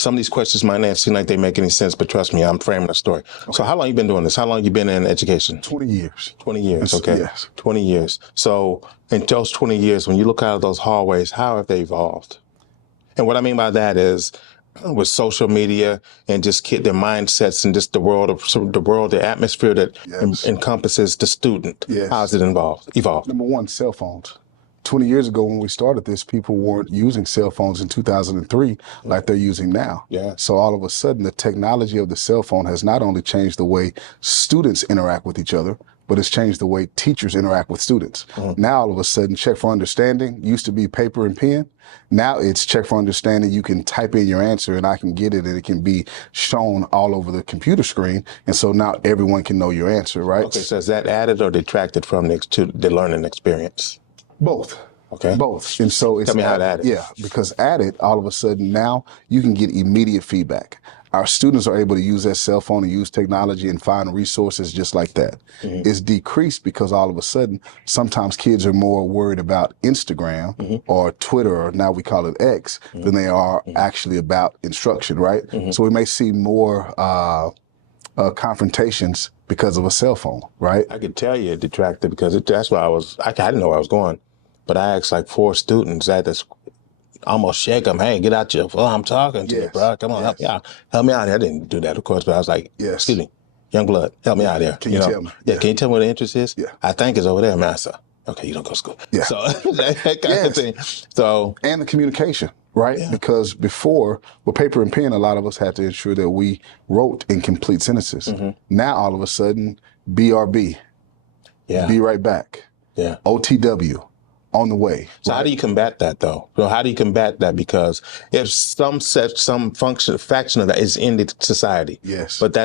some of these questions might not seem like they make any sense, but trust me, I'm framing a story. Okay. So how long you been doing this? How long you been in education? 20 years. 20 years, okay. Yes. 20 years. So in those 20 years, when you look out of those hallways, how have they evolved? And what I mean by that is with social media and just their mindsets and just the atmosphere that encompasses the student. Yes. How has it evolved? Number one, cell phones. 20 years ago when we started this, people weren't using cell phones in 2003 like they're using now. Yeah. So all of a sudden, the technology of the cell phone has not only changed the way students interact with each other, but it's changed the way teachers interact with students. Now, all of a sudden, check for understanding used to be paper and pen. Now it's check for understanding. You can type in your answer and I can get it and it can be shown all over the computer screen. And so now everyone can know your answer, right? Okay, so is that added or detracted from the learning experience? Both. Okay. Both. And so it's— Tell me how it added. Yeah, because added, all of a sudden now you can get immediate feedback. Our students are able to use that cell phone and use technology and find resources just like that. It's decreased because all of a sudden, sometimes kids are more worried about Instagram or Twitter, or now we call it X, than they are actually about instruction, right? So we may see more confrontations because of a cell phone, right? I could tell you it detracted because that's where I didn't know where I was going, but I asked like 4 students at this. Almost shake them. Hey, get out your phone. I'm talking to you, bro. Come on, help me out. Help me out here. I didn't do that, of course, but I was like, excuse me, young blood, help me out here. Can you tell me? Yeah, can you tell me where the interest is? Yeah. I think it's over there, master. Okay, you don't go to school. Yeah. So that kind of thing. So, and the communication, right? Yeah. Because before, with paper and pen, a lot of us had to ensure that we wrote in complete sentences. Now, all of a sudden, BRB, be right back. Yeah. OTW. On the way. So how do you combat that, though? So how do you combat that? Because if some faction of that is in the society. Yes. But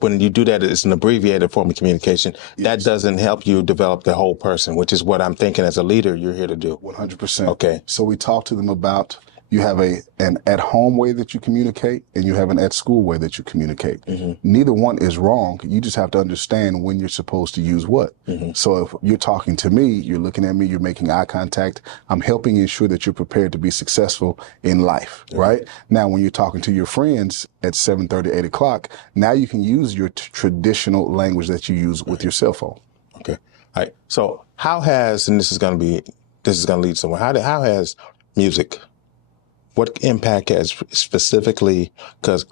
when you do that, it's an abbreviated form of communication. Yes. That doesn't help you develop the whole person, which is what I'm thinking as a leader you're here to do. 100%. Okay. So we talk to them about, you have an at-home way that you communicate and you have an at-school way that you communicate. Neither one is wrong. You just have to understand when you're supposed to use what. So if you're talking to me, you're looking at me, you're making eye contact, I'm helping ensure that you're prepared to be successful in life, right? Now, when you're talking to your friends at 7:30, 8 o'clock, now you can use your traditional language that you use with your cell phone. Okay. All right. So how has, and this is going to lead somewhere, how has music, what impact has specifically, because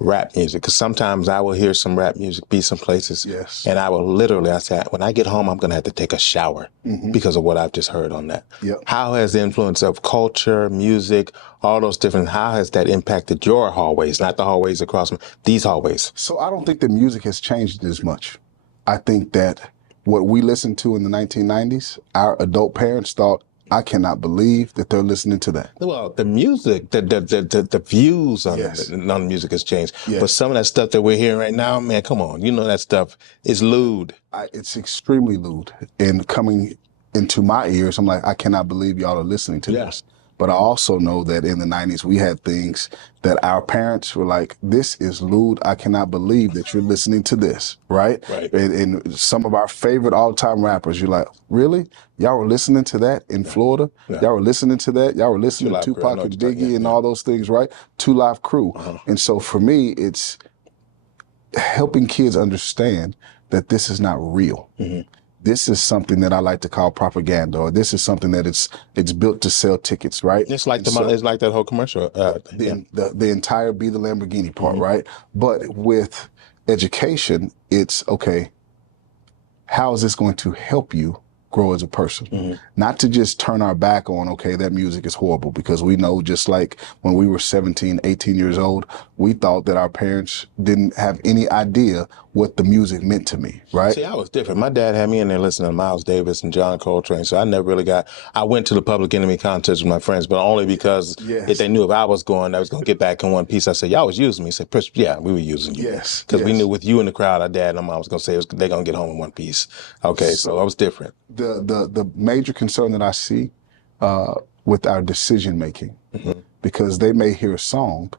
rap music, because sometimes I will hear some rap music be some places, and I will literally, I say, when I get home, I'm going to have to take a shower because of what I've just heard on that. How has the influence of culture, music, all those different, how has that impacted your hallways, not the hallways across these hallways? So I don't think the music has changed as much. I think that what we listened to in the 1990s, our adult parents thought, I cannot believe that they're listening to that. Well, the music, the views on the music has changed. But some of that stuff that we're hearing right now, man, come on. You know that stuff is lewd. It's extremely lewd. And coming into my ears, I'm like, I cannot believe y'all are listening to this. But I also know that in the 90s, we had things that our parents were like, this is lewd. I cannot believe that you're listening to this, right? And some of our favorite all-time rappers, you're like, really? Y'all were listening to that in Florida? Y'all were listening to that? Y'all were listening to Tupac and Biggie and all those things, right? 2 Live Crew. And so for me, it's helping kids understand that this is not real. This is something that I like to call propaganda, or this is something that it's built to sell tickets, right? It's like it's like that whole commercial. The entire Be the Lamborghini part, right? But with education, it's okay, how is this going to help you grow as a person? Not to just turn our back on, okay, that music is horrible, because we know, just like when we were 17, 18 years old, we thought that our parents didn't have any idea what the music meant to me, right? See, I was different. My dad had me in there listening to Miles Davis and John Coltrane, so I never really I went to the Public Enemy contest with my friends, but only because if they knew if I was going to get back in one piece. I said, y'all was using me. He said, yeah, we were using you. Because we knew with you in the crowd, our dad and my mom was going to say they're going to get home in one piece. Okay, so I was different. The major concern that I see with our decision making, because they may hear a song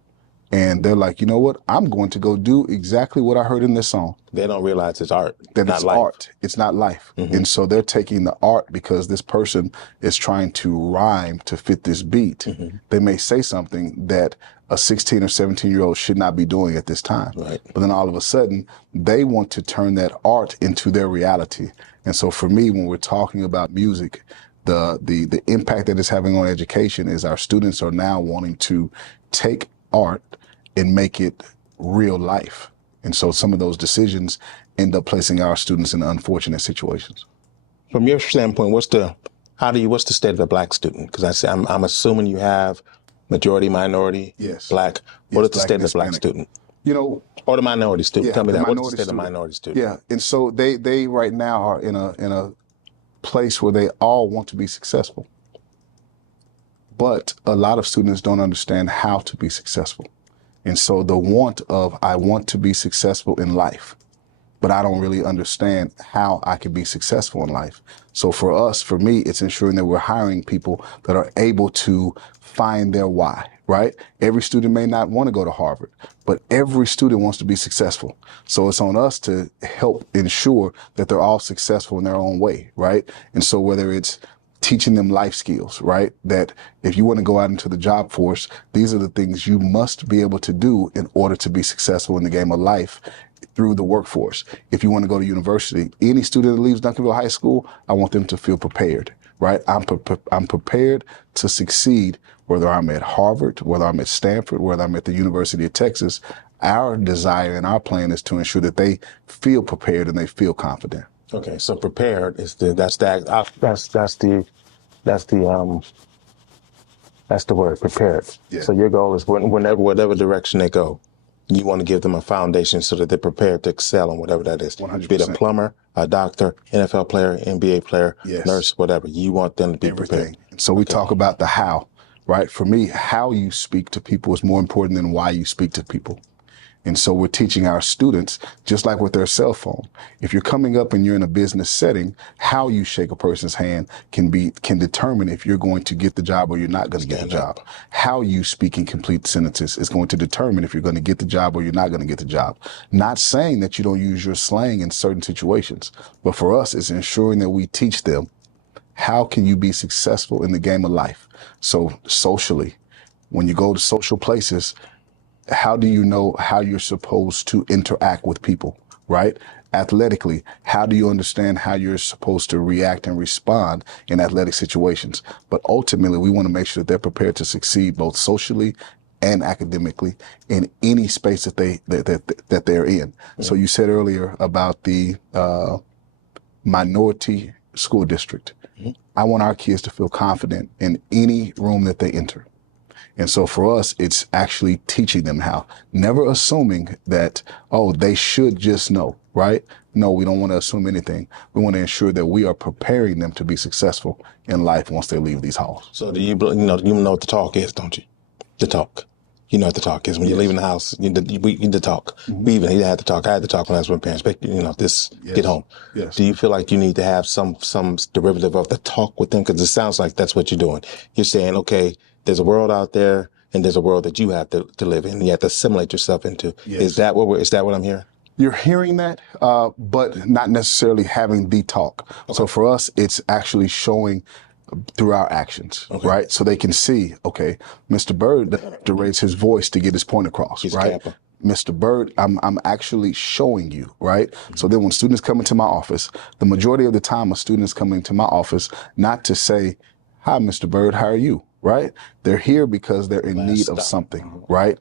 and they're like, you know what, I'm going to go do exactly what I heard in this song. They don't realize it's art. That it's art. It's not life. And so they're taking the art because this person is trying to rhyme to fit this beat. They may say something that a 16 or 17-year-old should not be doing at this time. Right. But then all of a sudden, they want to turn that art into their reality. And so for me, when we're talking about music, the impact that it's having on education is our students are now wanting to take art and make it real life. And so some of those decisions end up placing our students in unfortunate situations. From your standpoint, what's the state of the Black student? Because I'm assuming you have majority, minority, Yes. Black. What is the Black state and of the Black Hispanic. student? You know, Or the minority student? Yeah, Tell me the that. What is the minority state of the student. minority student? yeah. And so they right now are in a place where they all want to be successful. But a lot of students don't understand how to be successful. And so the want of, I want to be successful in life, but I don't really understand how I can be successful in life. So for me, it's ensuring that we're hiring people that are able to find their why, right? Every student may not want to go to Harvard, but every student wants to be successful. So it's on us to help ensure that they're all successful in their own way, right? And so whether it's teaching them life skills, right? That if you want to go out into the job force, these are the things you must be able to do in order to be successful in the game of life through the workforce. If you want to go to university, any student that leaves Duncanville High School, I want them to feel prepared, right? I'm prepared to succeed, whether I'm at Harvard, whether I'm at Stanford, whether I'm at the University of Texas. Our desire and our plan is to ensure that they feel prepared and they feel confident. Okay, so prepared is that's the word, prepared. Yeah. So your goal is whatever direction they go, you want to give them a foundation so that they're prepared to excel in whatever that is. 100%. Be it a plumber, a doctor, NFL player, NBA player, Yes. nurse, whatever. You want them to be Everything. prepared. And so we talk about the how, right? For me, how you speak to people is more important than why you speak to people. And so we're teaching our students, just like with their cell phone, if you're coming up and you're in a business setting, how you shake a person's hand can determine if you're going to get the job or you're not going to get the job. How you speak and complete sentences is going to determine if you're going to get the job or you're not going to get the job. Not saying that you don't use your slang in certain situations, but for us, it's ensuring that we teach them how can you be successful in the game of life. So socially, when you go to social places, how do you know how you're supposed to interact with people, right? Athletically, how do you understand how you're supposed to react and respond in athletic situations? But ultimately, we want to make sure that they're prepared to succeed both socially and academically in any space that they're in. Yeah. So you said earlier about the minority school district. Mm-hmm. I want our kids to feel confident in any room that they enter. And so for us, it's actually teaching them how, never assuming that, oh, they should just know, right? No, we don't want to assume anything. We want to ensure that we are preparing them to be successful in life once they leave these halls. So do you know what the talk is, don't you? The talk. You know what the talk is. When you're leaving the house, you need to talk. Mm-hmm. We even had to talk. I had to talk when I was with parents. But, get home. Yes. Do you feel like you need to have some derivative of the talk with them? Because it sounds like that's what you're doing. You're saying, okay, there's a world out there, and there's a world that you have to live in. You have to assimilate yourself into. Yes. Is that what I'm hearing? You're hearing that, but not necessarily having the talk. Okay. So for us, it's actually showing through our actions, okay, right? So they can see, okay, Mr. Byrd had to raise his voice to get his point across, He's right? Kappa. Mr. Byrd, I'm actually showing you, right? Mm-hmm. So then when students come into my office, the majority of the time a student is coming to my office not to say, hi, Mr. Byrd, how are you? Right? They're here because they're in need of something, right?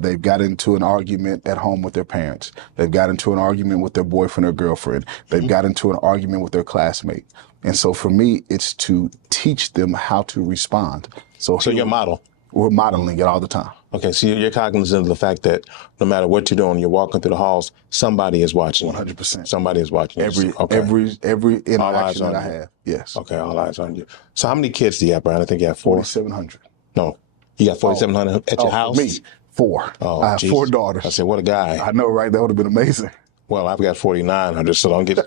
They've got into an argument at home with their parents. They've got into an argument with their boyfriend or girlfriend. They've got into an argument with their classmate. And so for me, it's to teach them how to respond. So you're a model. We're modeling it all the time. Okay, so you're cognizant of the fact that no matter what you're doing, you're walking through the halls, somebody is watching. 100%. Somebody is watching. Every interaction that I have. Yes. Okay, all eyes on you. So how many kids do you have, Brian? I think you have 4. 4,700. No, you got 4,700 at your house? Me, 4. Oh, I have Jesus. 4 daughters. I said, what a guy. I know, right? That would have been amazing. Well, I've got 4,900, so don't get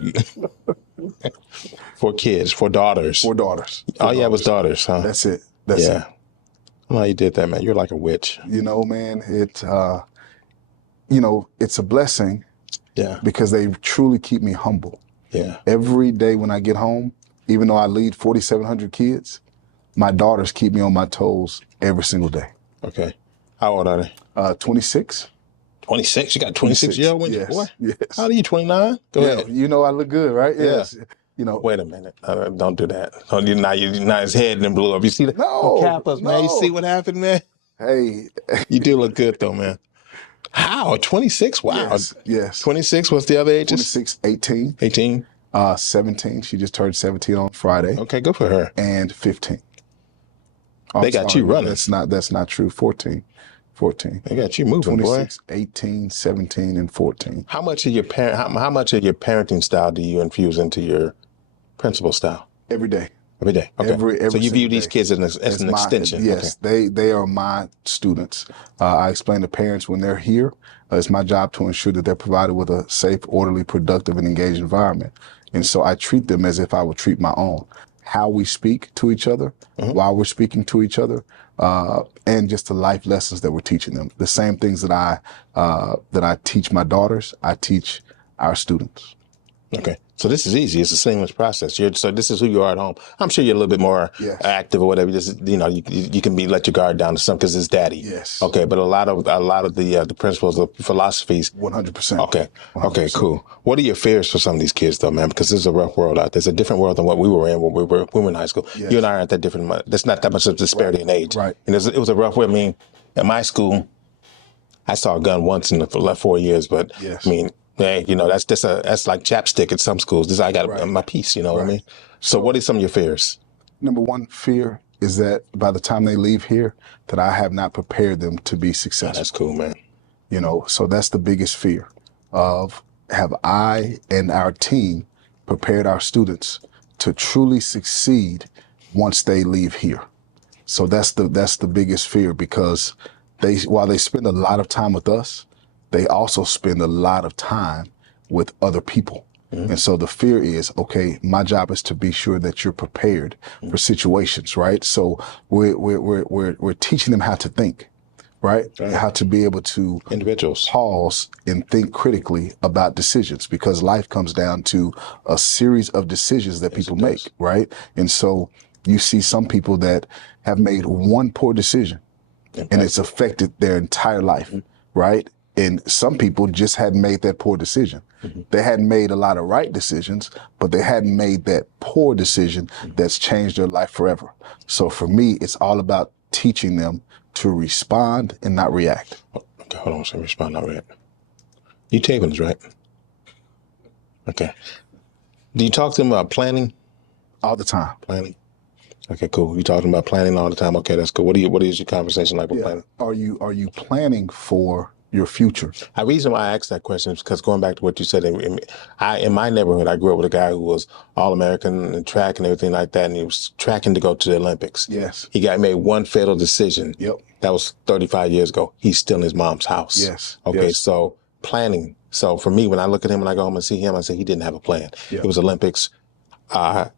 4 kids, 4 daughters. 4 daughters. All you had was daughters, huh? That's it. That's it. Well, you did that, man. You're like a witch. You know, man, it's a blessing. Yeah. Because they truly keep me humble. Yeah. Every day when I get home, even though I lead 4,700 kids, my daughters keep me on my toes every single day. Okay. How old are they? 26. 26. You got 26-year-old with you, boy? Yes. How old are you, 29? Go ahead. You know I look good, right? Yeah. Yes. You know. Wait a minute. Don't do that. Now his head then blew up. You see that? No. Kappas, man. You see what happened, man? Hey. You do look good, though, man. How? 26? Wow. Yes. 26? What's the other ages? 26, 18. 18? 17. She just turned 17 on Friday. Okay, good for her. And 15. They got you running. That's not true. 14. They got you moving, 26, boy. 18, 17, and 14. How much of your parenting style do you infuse into your principal style? Every day. Every day. Okay. Every so you view these day. kids as an extension. Yes, okay. they are my students. I explain to parents when they're here, it's my job to ensure that they're provided with a safe, orderly, productive, and engaged environment. And so I treat them as if I would treat my own. How we speak to each other, while we're speaking to each other, and just the life lessons that we're teaching them. The same things that I teach my daughters, I teach our students. Okay. So this is easy. It's a seamless process. So this is who you are at home. I'm sure you're a little bit more active or whatever. You can let your guard down to some because it's daddy. Yes. Okay. But a lot of the principles, the philosophies. 100%. Okay. 100%. Okay. Cool. What are your fears for some of these kids though, man? Because this is a rough world out there. It's a different world than what we were in when we were in high school. Yes. You and I aren't that different. There's not that much of disparity in age. Right. And it was a rough way. I mean, at my school, I saw a gun once in the 4 years, but yes. I mean. Hey, that's like chapstick at some schools. I got my piece, you know what I mean? So what are some of your fears? Number one fear is that by the time they leave here, that I have not prepared them to be successful. That's cool, man. So that's the biggest fear of have I and our team prepared our students to truly succeed once they leave here. So that's the biggest fear because while they spend a lot of time with us, they also spend a lot of time with other people. And so the fear is, okay, my job is to be sure that you're prepared for situations, right? So we're teaching them how to think, right? How to be able to individuals pause and think critically about decisions because life comes down to a series of decisions that people make, right? And so you see some people that have made one poor decision and it's affected their entire life, right? And some people just hadn't made that poor decision. They hadn't made a lot of right decisions, but they hadn't made that poor decision that's changed their life forever. So for me, it's all about teaching them to respond and not react. Okay, hold on. So respond, not react. You taping this, right? Okay. Do you talk to them about planning? All the time. Planning. Okay, cool. You talking about planning all the time? Okay, that's cool. What is your conversation like with planning? Are you planning for your future? The reason why I asked that question is because going back to what you said, in my neighborhood, I grew up with a guy who was All-American in track and everything like that, and he was tracking to go to the Olympics. Yes. He made one fatal decision. Yep. That was 35 years ago. He's still in his mom's house. Yes. Okay, yes. So planning. So for me, when I look at him and I go home and see him, I say he didn't have a plan. Yep. It was Olympics,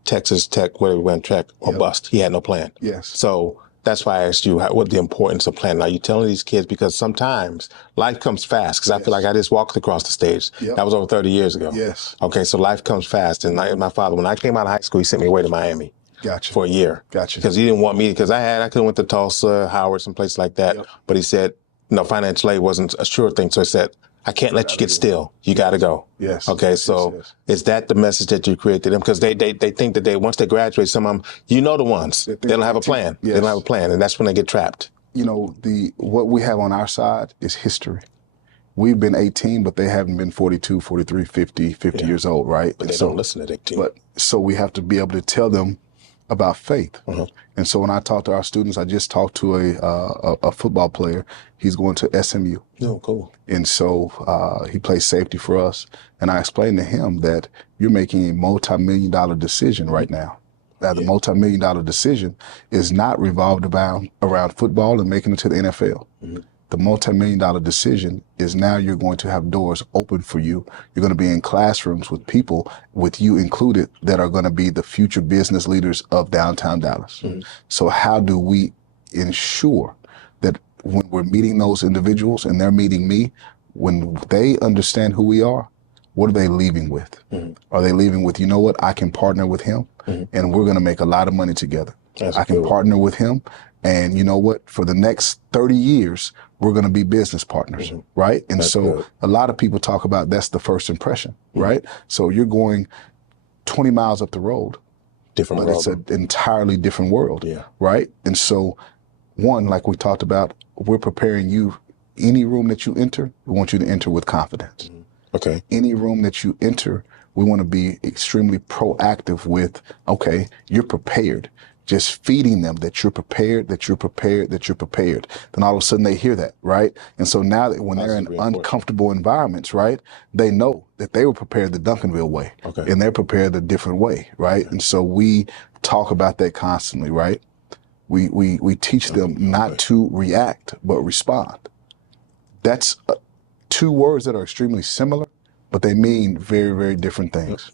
Texas Tech, where we went track or bust. He had no plan. Yes. So that's why I asked you what the importance of planning. Are you telling these kids, because sometimes life comes fast, because I feel like I just walked across the stage. Yep. That was over 30 years ago. Yes. Okay, so life comes fast. And my father, when I came out of high school, he sent me away to Miami. Gotcha. For a year. Gotcha. Because he didn't want me, because I could have went to Tulsa, Howard, some place like that. Yep. But he said, financial aid wasn't a sure thing. So he said, I can't let you get still. You got to go. Yes. Okay. So is that the message that you create to them? Because they think that once they graduate, some of them, the ones, they don't have a plan. Yes. They don't have a plan. And that's when they get trapped. What we have on our side is history. We've been 18, but they haven't been 42, 43, 50 years old, right? But they don't listen at 18. So we have to be able to tell them about faith. And so when I talk to our students, I just talked to a football player. He's going to SMU. Oh, cool. And so he plays safety for us. And I explained to him that you're making a multi-million-dollar decision right now. Now, the multi-million-dollar decision is not revolved around football and making it to the NFL. The multi-million-dollar decision is now you're going to have doors open for you. You're going to be in classrooms with people, with you included, that are going to be the future business leaders of downtown Dallas. So how do we ensure that when we're meeting those individuals and they're meeting me, when they understand who we are, what are they leaving with? Are they leaving with, I can partner with him and we're going to make a lot of money together. I can partner with him. And you know what? For the next 30 years, we're going to be business partners, right? And That's so good. a lot of people talk about that's the first impression, right? So you're going 20 miles up the road, Different but it's world. an entirely different world, Yeah. right? And so one, like we talked about, we're preparing you. Any room that you enter, we want you to enter with confidence. Okay. Any room that you enter, we want to be extremely proactive with, okay, you're prepared. Just feeding them that you're prepared, that you're prepared, that you're prepared. Then all of a sudden they hear that, right? And so now that when they're in uncomfortable environments, right, they know that they were prepared the Duncanville way. Okay. And they're prepared a different way, right? And so we talk about that constantly, right? We teach them not to react, but respond. That's two words that are extremely similar, but they mean very, very different things.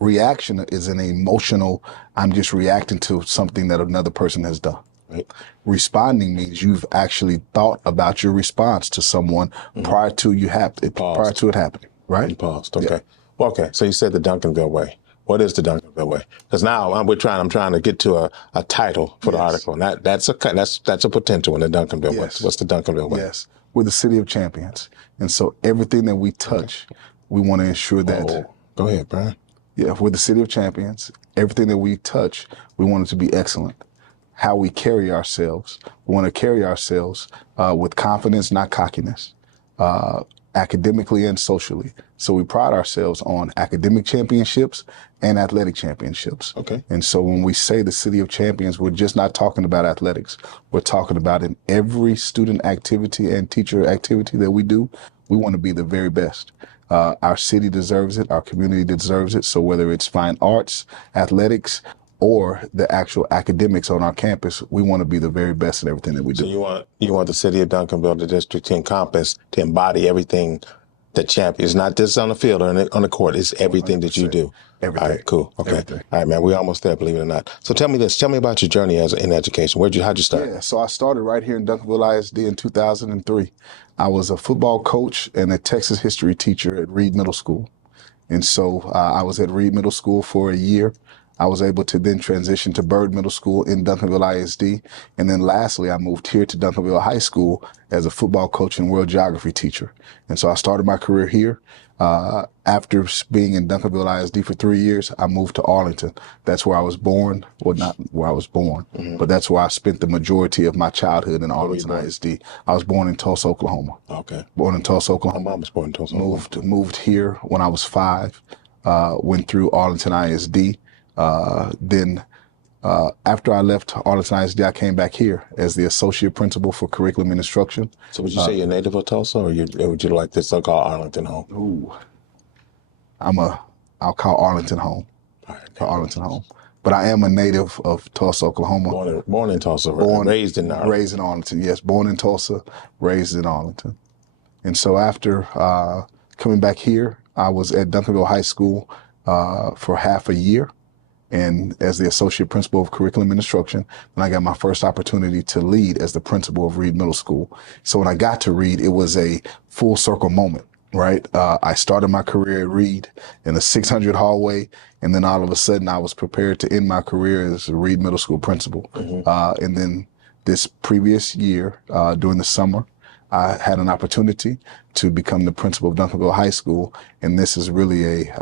Reaction is an emotional, I'm just reacting to something that another person has done. Right. Responding means you've actually thought about your response to someone prior to it happening, right? You paused. Okay. Well, okay. So you said the Duncanville way. What is the Duncanville way? Because now I'm trying to get to a title for the article, and that's a potential in the Duncanville way. What's the Duncanville way? Yes, we're the city of champions, and so everything that we touch, we want to ensure that. Go ahead, Brian. Yeah, we're the city of champions. Everything that we touch, we want it to be excellent. How we carry ourselves, we want to carry ourselves with confidence, not cockiness, academically and socially. So we pride ourselves on academic championships and athletic championships. Okay. And so when we say the city of champions, we're just not talking about athletics. We're talking about in every student activity and teacher activity that we do, we want to be the very best. Our city deserves it. Our community deserves it. So whether it's fine arts, athletics, or the actual academics on our campus, we want to be the very best in everything that we do. So you want the city of Duncanville, the district, to encompass, to embody everything that champions, not just on the field or on the court. It's everything that you do. Everything. All right, cool. Okay. Everything. All right, man. We're almost there, believe it or not. So tell me this. Tell me about your journey in education. How'd you start? Yeah, so I started right here in Duncanville ISD in 2003. I was a football coach and a Texas history teacher at Reed Middle School. And so I was at Reed Middle School for a year. I was able to then transition to Byrd Middle School in Duncanville ISD. And then lastly, I moved here to Duncanville High School as a football coach and world geography teacher. And so I started my career here. After being in Duncanville ISD for 3 years, I moved to Arlington. That's where I was born. Well, not where I was born, but that's where I spent the majority of my childhood in Arlington ISD. I was born in Tulsa, Oklahoma. Okay. Born in Tulsa, Oklahoma. My mom was born in Tulsa, Oklahoma. Moved here when I was 5. Went through Arlington ISD. Then after I left Arlington ISD, I came back here as the associate principal for curriculum and instruction. So would you say you're native of Tulsa, or would you like this so-called Arlington home? Ooh, I'll call Arlington home. All right. Call Arlington home. But I am a native of Tulsa, Oklahoma. Born in Tulsa, raised in Arlington. Raised in Arlington, yes. Born in Tulsa, raised in Arlington. And so after coming back here, I was at Duncanville High School for half a year, and as the associate principal of curriculum and instruction. And I got my first opportunity to lead as the principal of Reed Middle School. So when I got to Reed, it was a full circle moment, right? I started my career at Reed in the 600 hallway, and then all of a sudden I was prepared to end my career as a Reed Middle School principal. And then this previous year, during the summer, I had an opportunity to become the principal of Duncanville High School, and this is really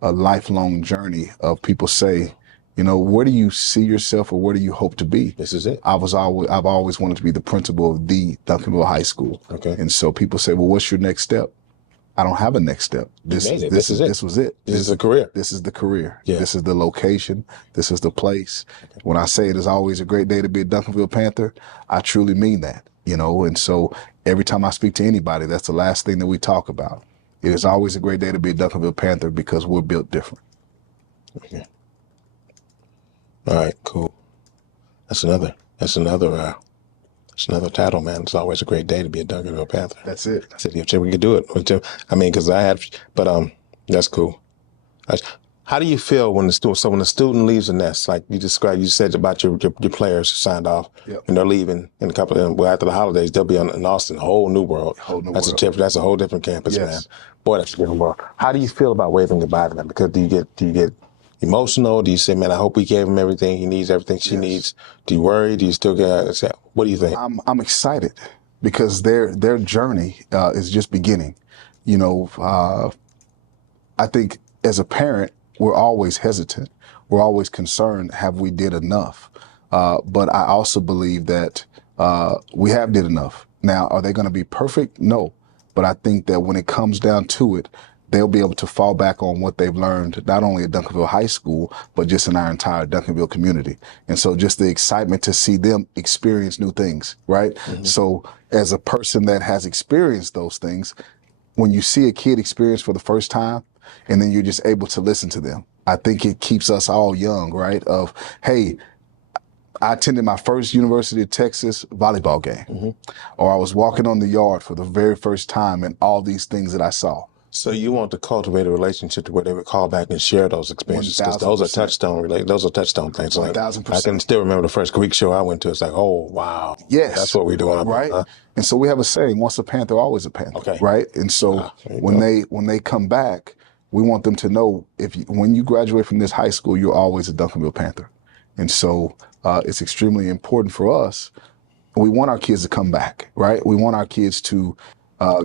a lifelong journey of people say, you know, where do you see yourself or where do you hope to be? This is it. I've always wanted to be the principal of the Duncanville High School. Okay. And so people say, well, what's your next step? I don't have a next step. This was it. This is a career. This is the career. Yeah. This is the location. This is the place. Okay. When I say it is always a great day to be a Duncanville Panther, I truly mean that, you know, and so every time I speak to anybody, that's the last thing that we talk about. It is always a great day to be a Duncanville Panther because we're built different. Okay. All right, cool. That's another title, man. It's always a great day to be a Duncanville Panther. That's it. City of Champions. We could do it. I mean, because that's cool. How do you feel when the student leaves the nest, like you said about your players who signed off, and they're leaving in a couple of, after the holidays, they'll be in Austin, a whole new world. That's a whole different campus, man. Boy, that's a different world. How do you feel about waving goodbye to them? Because do you get emotional? Do you say, man, I hope we gave him everything he needs, everything she needs? Do you worry? Do you still get? What do you think? I'm excited because their journey is just beginning. You know, I think as a parent, we're always hesitant. We're always concerned, have we did enough? But I also believe that we have did enough. Now, are they going to be perfect? No. But I think that when it comes down to it, they'll be able to fall back on what they've learned, not only at Duncanville High School, but just in our entire Duncanville community. And so just the excitement to see them experience new things, right? Mm-hmm. So as a person that has experienced those things, when you see a kid experience for the first time, and then you're just able to listen to them, I think it keeps us all young, right? Of, hey, I attended my first University of Texas volleyball game, mm-hmm. or I was walking on the yard for the very first time and all these things that I saw. So you want to cultivate a relationship to where they would call back and share those experiences, because those are touchstone things. 1,000%. I can still remember the first Greek show I went to. It's like, oh wow, yes, that's what we're doing, right? And so we have a saying: once a Panther, always a Panther. Okay, right? And so when they come back, we want them to know when you graduate from this high school, you're always a Duncanville Panther. And so it's extremely important for us. We want our kids to come back, right? We want our kids to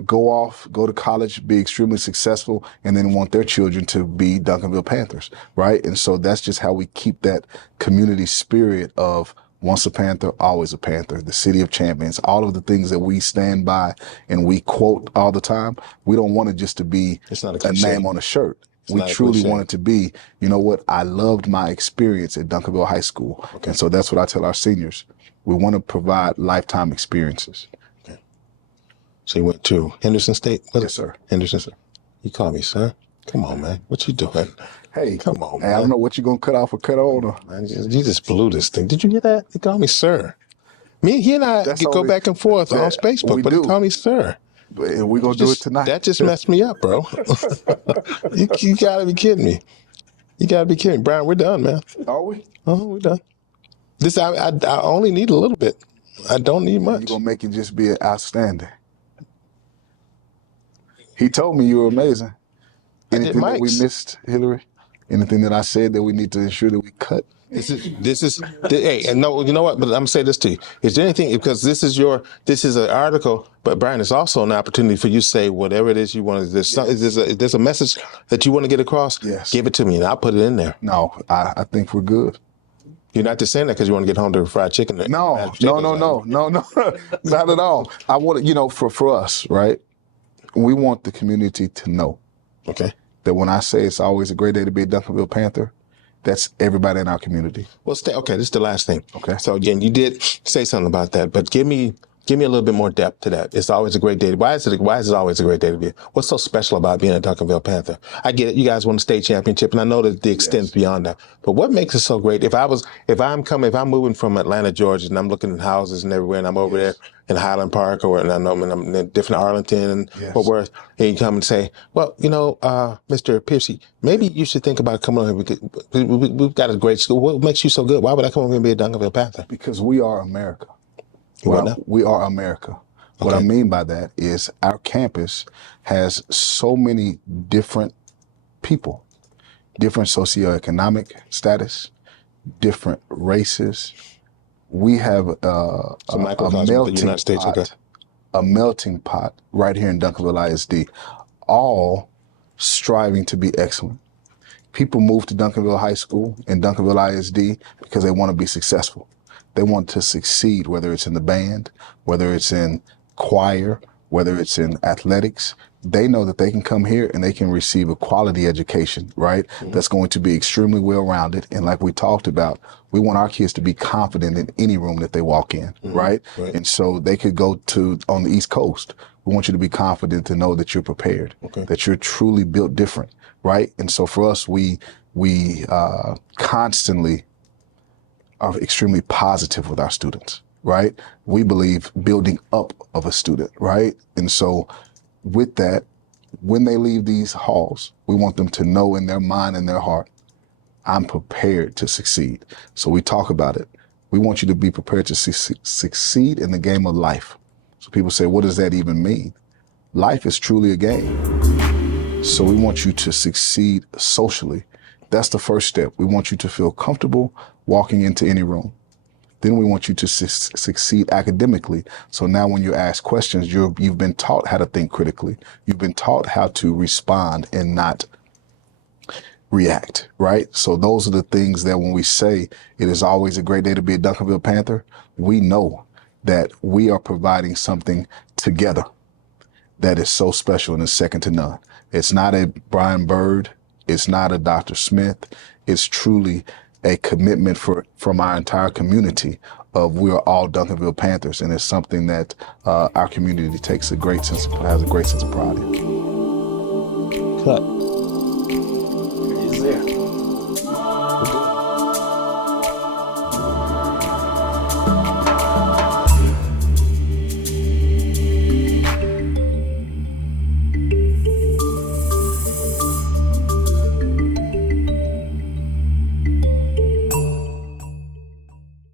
go to college, be extremely successful, and then want their children to be Duncanville Panthers, right? And so that's just how we keep that community spirit of once a Panther, always a Panther, the city of champions, all of the things that we stand by and we quote all the time. We don't want it just to be a name on a shirt. We truly want it to be, you know what, I loved my experience at Duncanville High School. Okay. And so that's what I tell our seniors. We want to provide lifetime experiences. Okay. So you went to Henderson State? Yes, sir. Henderson State. You call me, sir. Come on, man. What you doing? Hey, come on, man. I don't know what you're going to cut off or cut on. Or... Man, you just blew this thing. Did you hear that? He called me, sir. He and I go back and forth on Facebook, but he called me, sir. And we're going to do it tonight. That just messed me up, bro. You got to be kidding me. You got to be kidding me. Brian, we're done, man. Are we? Oh, we're done. This, I only need a little bit. I don't need much. You're going to make it just be outstanding. He told me you were amazing. Anything that we missed, Hillary? Anything that I said that we need to ensure that we cut? Hey, and no, you know what? But I'm gonna say this to you: is there anything, because this is an article, but Brian, it's also an opportunity for you to say whatever it is you want. There's a message that you want to get across. Yes, give it to me, and I'll put it in there. No, I think we're good. You're not just saying that because you want to get home to fried chicken. No, not at all. I want to, for us, right? We want the community to know, okay, that when I say it's always a great day to be a Duncanville Panther, that's everybody in our community. Well, okay, this is the last thing. Okay. So again, you did say something about that, but give me a little bit more depth to that. It's always a great day. Why is it always a great day to be? What's so special about being a Duncanville Panther? I get it. You guys won the state championship, and I know that the extends beyond that. But what makes it so great? If I'm moving from Atlanta, Georgia, and I'm looking at houses and everywhere, and I'm over there in Highland Park, and I'm in different Arlington and Fort Worth, and you come and say, well, Mr. Piercy, maybe you should think about coming over here. We've got a great school. What makes you so good? Why would I come over here and be a Duncanville Panther? Because we are America. We are America. Okay. What I mean by that is our campus has so many different people, different socioeconomic status, different races. We have a melting pot right here in Duncanville ISD, all striving to be excellent. People move to Duncanville High School and Duncanville ISD because they want to be successful. They want to succeed, whether it's in the band, whether it's in choir, whether it's in athletics. They know that they can come here and they can receive a quality education, right? Mm-hmm. That's going to be extremely well-rounded. And like we talked about, we want our kids to be confident in any room that they walk in, mm-hmm. right? And so they could go on the East Coast. We want you to be confident to know that you're prepared, that you're truly built different, right? And so for us, we constantly are extremely positive with our students, right? We believe building up of a student, right? And so with that, when they leave these halls, we want them to know in their mind and their heart, I'm prepared to succeed. So we talk about it. We want you to be prepared to succeed in the game of life. So people say, what does that even mean? Life is truly a game. So we want you to succeed socially That's the first step. We want you to feel comfortable walking into any room. Then we want you to succeed academically. So now when you ask questions, you've been taught how to think critically. You've been taught how to respond and not react, right? So those are the things that when we say it is always a great day to be a Duncanville Panther, we know that we are providing something together that is so special and is second to none. It's not a Brian Byrd. It's not a Dr. Smith. It's truly a commitment from our entire community of we are all Duncanville Panthers, and it's something that our community has a great sense of pride in. Cut.